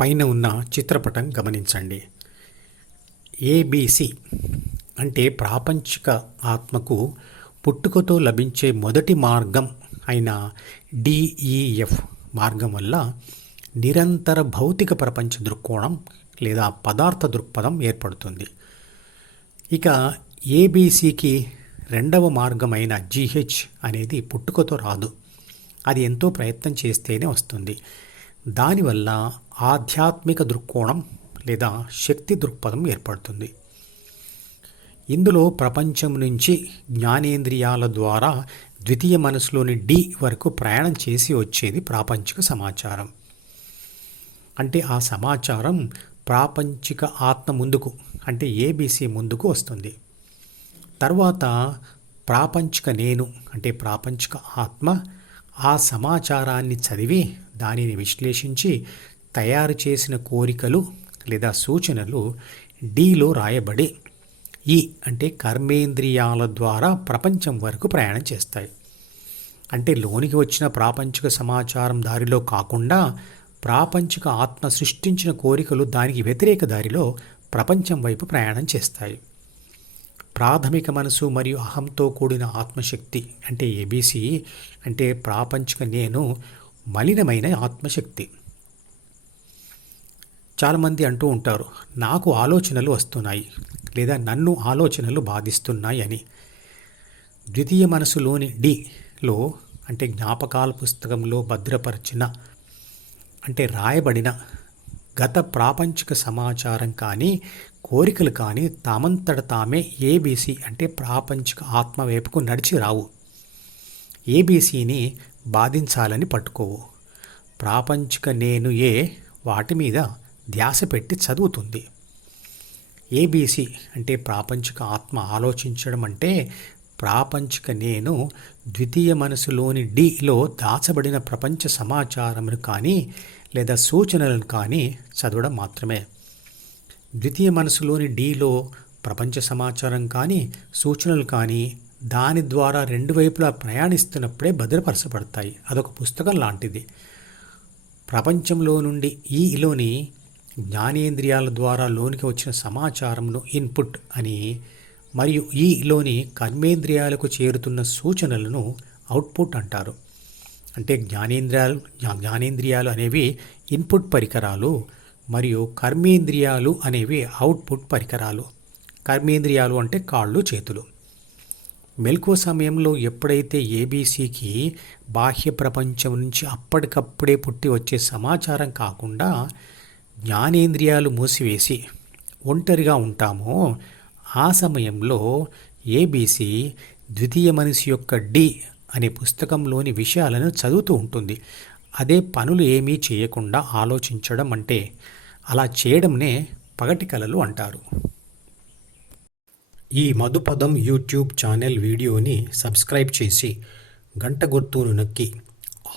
పైన ఉన్న చిత్రపటం గమనించండి. ఏబిసి అంటే ప్రాపంచిక ఆత్మకు పుట్టుకతో లభించే మొదటి మార్గం అయిన డిఈఎఫ్ మార్గం వల్ల నిరంతర భౌతిక ప్రపంచ దృక్కోణం లేదా పదార్థ దృక్పథం ఏర్పడుతుంది. ఇక ఏబిసికి రెండవ మార్గమైన జిహెచ్ అనేది పుట్టుకతో రాదు. అది ఎంతో ప్రయత్నం చేస్తేనే వస్తుంది. దానివల్ల ఆధ్యాత్మిక దృక్కోణం లేదా శక్తి దృక్పథం ఏర్పడుతుంది. ఇందులో ప్రపంచం నుంచి జ్ఞానేంద్రియాల ద్వారా ద్వితీయ మనసులోని డి వరకు ప్రయాణం చేసి వచ్చేది ప్రాపంచిక సమాచారం. అంటే ఆ సమాచారం ప్రాపంచిక ఆత్మ ముందుకు అంటే ఏబిసి ముందుకు వస్తుంది. తర్వాత ప్రాపంచిక నేను అంటే ప్రాపంచిక ఆత్మ ఆ సమాచారాన్ని చదివి దానిని విశ్లేషించి తయారు చేసిన కోరికలు లేదా సూచనలు డిలో రాయబడి ఈ అంటే కర్మేంద్రియాల ద్వారా ప్రపంచం వరకు ప్రయాణం చేస్తాయి. అంటే లోనికి వచ్చిన ప్రాపంచిక సమాచారం దారిలో కాకుండా ప్రాపంచిక ఆత్మ సృష్టించిన కోరికలు దానికి వ్యతిరేక దారిలో ప్రపంచం వైపు ప్రయాణం చేస్తాయి. ప్రాథమిక మనసు మరియు అహంతో కూడిన ఆత్మశక్తి అంటే ఏబిసి అంటే ప్రాపంచిక నేను మలినమైన ఆత్మశక్తి. చాలామంది అంటూ ఉంటారు, నాకు ఆలోచనలు వస్తున్నాయి లేదా నన్ను ఆలోచనలు బాధిస్తున్నాయి అని. ద్వితీయ మనసులోని డిలో అంటే జ్ఞాపకాల పుస్తకంలో భద్రపరిచిన అంటే రాయబడిన గత ప్రాపంచిక సమాచారం కానీ కోరికలు కానీ తామంతట తామే ఏబిసి అంటే ప్రాపంచిక ఆత్మ వైపుకు నడిచి రావు. ఏబిసిని బాధించాలని పట్టుకోవు. ప్రాపంచిక నేను వాటి మీద ధ్యాస పెట్టి చదువుతుంది. ఏబిసి అంటే ప్రాపంచిక ఆత్మ ఆలోచించడం అంటే ప్రాపంచిక నేను ద్వితీయ మనసులోని డిలో దాచబడిన ప్రపంచ సమాచారమును కానీ లేదా సూచనలను కానీ చదవడం మాత్రమే. ద్వితీయ మనసులోని డిలో ప్రపంచ సమాచారం కానీ సూచనలు కానీ దాని ద్వారా రెండు వైపులా ప్రయాణిస్తున్నప్పుడే భద్రపరచబడతాయి. అదొక పుస్తకం లాంటిది. ప్రపంచంలో నుండి ఈలోని జ్ఞానేంద్రియాల ద్వారా లోనికి వచ్చిన సమాచారంను ఇన్పుట్ అని, మరియు ఈలోని కర్మేంద్రియాలకు చేరుతున్న సూచనలను అవుట్పుట్ అంటారు. అంటే జ్ఞానేంద్రియాలు అనేవి ఇన్పుట్ పరికరాలు మరియు కర్మేంద్రియాలు అనేవి అవుట్పుట్ పరికరాలు. కర్మేంద్రియాలు అంటే కాళ్ళు చేతులు. మెలకువ సమయంలో ఎప్పుడైతే ఏబిసికి బాహ్య ప్రపంచం నుంచి అప్పటికప్పుడే పుట్టి వచ్చే సమాచారం కాకుండా జ్ఞానేంద్రియాలు మూసివేసి ఒంటరిగా ఉంటామో ఆ సమయంలో ఏబిసి ద్వితీయ మనసు యొక్క డి అనే పుస్తకంలోని విషయాలను చదువుతూ ఉంటుంది. అదే పనులు ఏమీ చేయకుండా ఆలోచించడం అంటే. అలా చేయడంనే పగటి కలలు అంటారు. ఈ మధుపదం యూట్యూబ్ ఛానల్ వీడియోని సబ్స్క్రైబ్ చేసి గంట గుర్తును నొక్కి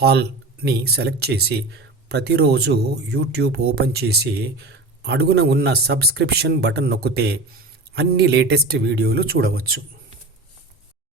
ఆల్ని సెలెక్ట్ చేసి ప్రతిరోజు యూట్యూబ్ ఓపెన్ చేసి అడుగున ఉన్న సబ్స్క్రిప్షన్ బటన్ నొక్కితే అన్ని లేటెస్ట్ వీడియోలు చూడవచ్చు.